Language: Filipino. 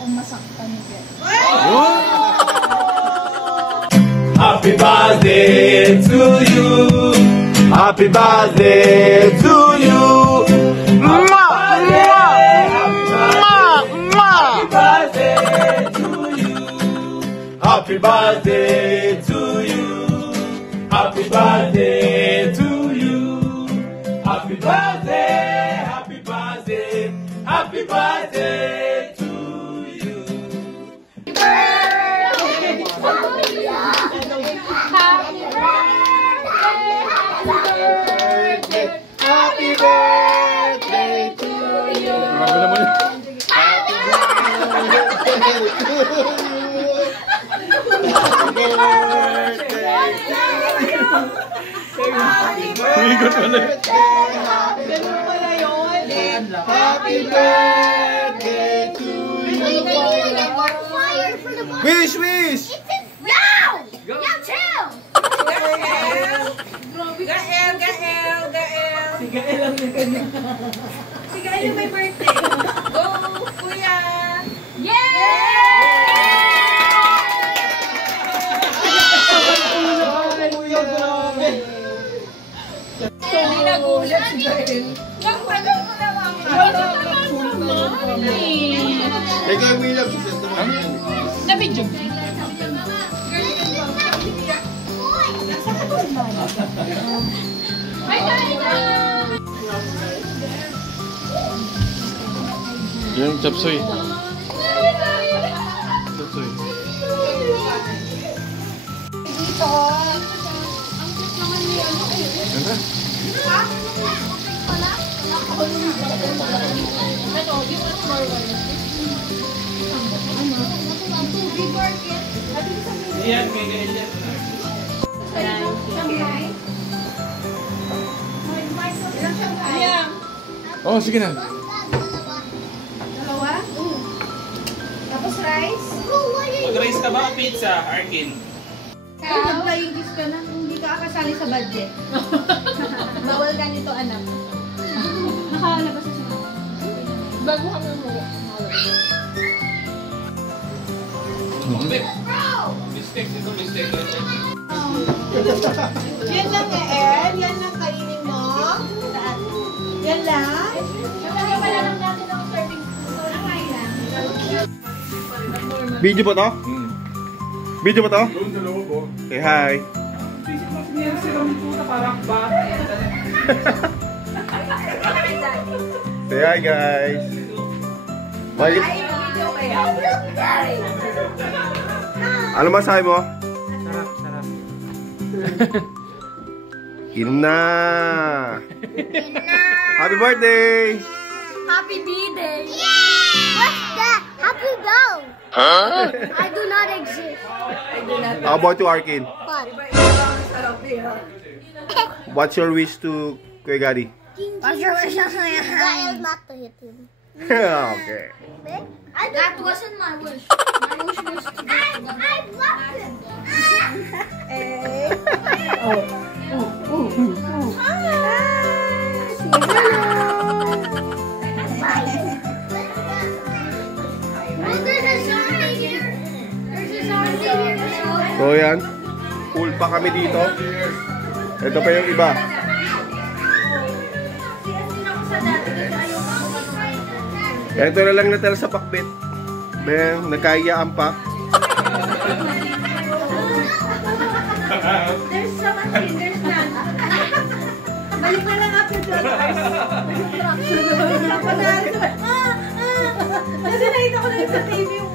akong masaktan ni Beth. Happy birthday to you. Happy birthday to you. Happy birthday to you. Happy birthday to you. Happy birthday to you. Happy birthday. Happy birthday. Happy birthday to you. Happy birthday to you. Happy birthday to you. Wish, wish. Now! Now chill! Si Gael ang kanya. Si Gael yung may birthday. Go, kuya! Hindi nagulat si Gael. Nagpagod ko naman. Ikaw, William, susunod naman. Na-video. Yung chapsoy. Chapsoy. Dito. Ganda. Yan, may Gael yan. Oh, sige na. Dalawa? Tapos rice? Mag-raise ka ba o pizza, Arkin? Nag-flying kiss ka na, hindi ka kasali sa budget. Bawal ka nito, anak. Nakalabas na siya. Bago kami mo. Mistake ito, mistake. Yan lang, El. Yan lang kainin mo. Yan lang. Kaya pala lang natin ang serving spoon. Video ba to? Video ba to? Say hi. Say hi, guys. Bye. Ano masahe mo? Sarap. Inom na. Happy birthday! Happy B-Day! What's that? Happy dog! Huh? I do not exist. How about you, Arkin? What? What's your wish to Kuya Gadi? What's your wish? Gael not to hit him. Okay. That wasn't my wish. My wish was to get I blocked him. So yan, full pa kami dito. Ito pa yung iba. Ito na lang natala sa pakbit. May nagkayaan pa. There's someone fingers na. Balik na lang after 12 hours. Kasi nakita ko na yung sa TV mo.